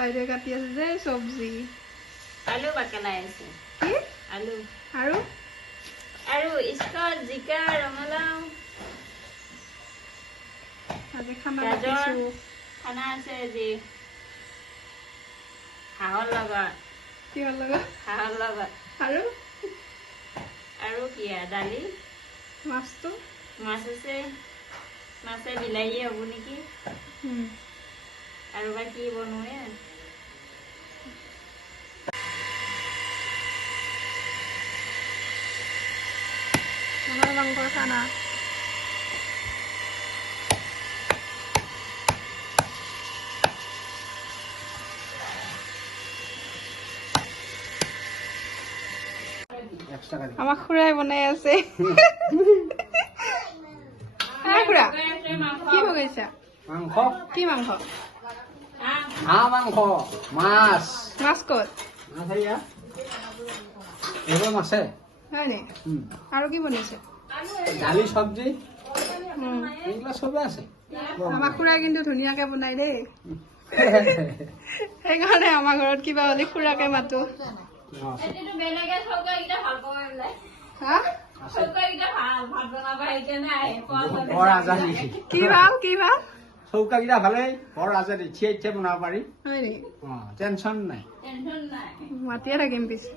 বাইদেউ কাটি আছে যে চব্জি আলু বাকেলাই আছে কি আলু আৰু স্কচ জিকা ৰঙালাও আজি খানা গাজৰ পাতিছো খানা আছে আজি হাঁহৰ লগত কিহৰ লগত আৰু কি দালি মাছটো মাছ আছে মাছে বিলাহী হ'ব নেকি আৰু বা কি বনোৱে হাঁহৰ মাংসৰ খানা আমাক খুৰাই বনাই আছে খুৰা কি বনাইছা মাংস কি মাংস হাঁহ মাংস মাছ মাছ ক'ত মাছ এয়া এইবোৰ মাছে হয় নি আৰু কি বনাইছে দালি চব্জি এইগুলা চবে আছে আমাক খুৰাই কিন্তু ধুনীয়াকে বনাই দেই সেইকাৰণে আমাৰ ঘৰত কিবা হ'লে খুৰাকে মাতো হা কি ভাল চৌকাকেইটা ভালেই বৰ আজাদি ইচ্ছে ইচ্ছে বনাব পাৰি হয় নি টেনচন নাই মাতিয়ে থাকিম পিছে